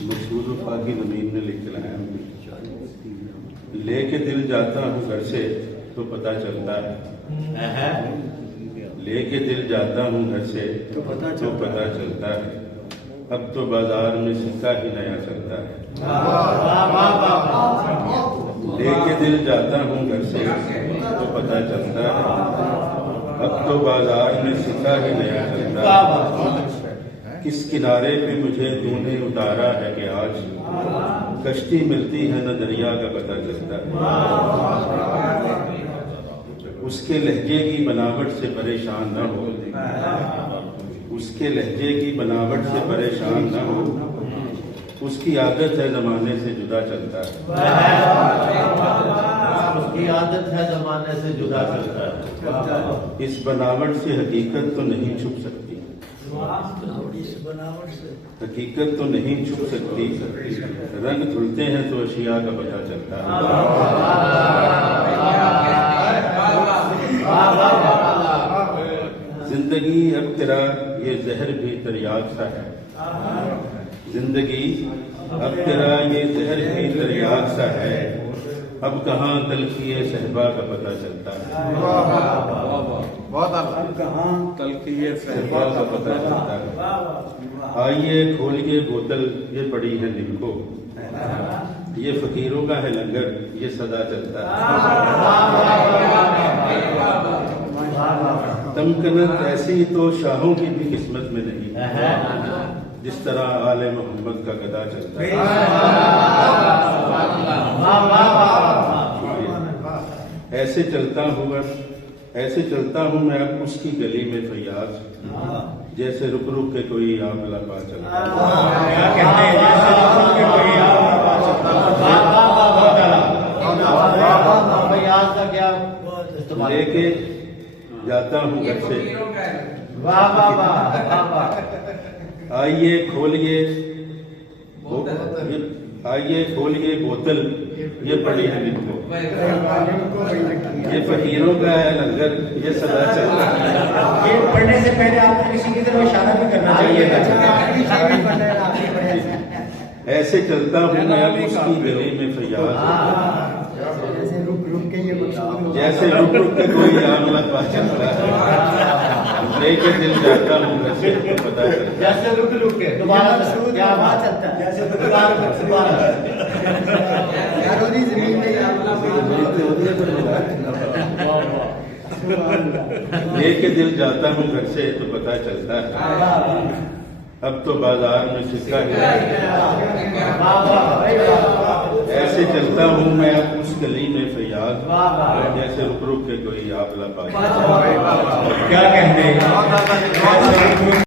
مشہور وفاقی زمین نے لکھ کے لایا، لے کے دل جاتا ہوں گھر سے تو پتہ چلتا ہے، لے کے دل جاتا ہوں گھر سے تو پتہ چلتا ہے، اب تو بازار میں سکہ ہی نیا چلتا ہے، لے کے دل جاتا ہوں گھر سے تو پتہ چلتا ہے، اب تو بازار میں سکہ ہی نیا چلتا ہے، کس کنارے پہ مجھے تو نے اتارا ہے کہ آج کشتی ملتی ہے نہ دریا کا پتہ چلتا ہے، اس کے لہجے کی بناوٹ سے پریشان نہ ہو، اس کے لہجے کی بناوٹ سے پریشان نہ ہو، اس کی عادت ہے زمانے سے جدا چلتا ہے، اس کی عادت ہے زمانے سے جدا چلتا ہے، اس بناوٹ سے حقیقت تو نہیں چھپ سکتی، حقیقت تو نہیں چھپ سکتی، رنگ دھلتے ہیں تو اشیاء کا پتہ چلتا ہے، زندگی اب تیرا یہ زہر بھی تریاق سا ہے، زندگی اب تیرا یہ زہر بھی تریاق سا ہے، اب کہاں تلخی صحبا کا پتہ چلتا ہے، اب کہاں تلخی صحبا کا پتہ چلتا ہے، آئیے کھولیے بوتل یہ پڑی ہے دل کو، یہ فقیروں کا ہے لنگر یہ صدا چلتا ہے، تمکنت ایسی تو شاہوں کی بھی قسمت میں نہیں، جس طرح آل محمد کا گدا چلتا ہے، ایسے چلتا ہوں میں اب اس کی گلی میں فیاض، جیسے رک رک کے کوئی عاملہ پا چلتا ہے، لے کے جاتا ہوں گھر سے، آئیے کھولیے بوتل یہ پڑی ہے دل کو، یہ فقیروں کا ہے لنگر یہ صدا چلتا ہے، یہ پڑھنے سے پہلے آپ کو کسی کی طرف اشارہ بھی کرنا چاہیے، ایسے چلتا ہوں میں اب اس کی گلی میں فیاض، جیسے رک رک کے کوئی عاملہ پا چلتا ہے، لے کے دل جاتا ہوں گھر سے تو پتہ چلتا ہے، جیسے رک رک کے دوبارہ کیا بات چلتا ہے، لے کے دل جاتا ہوں گھر سے تو پتہ چلتا ہے، اب تو بازار میں سکہ ہی، ایسے چلتا ہوں میں اب اس گلی میں فیاض، جیسے رک رک کے کوئی عاملہ پا چلتا ہے، کیا کہتے ہیں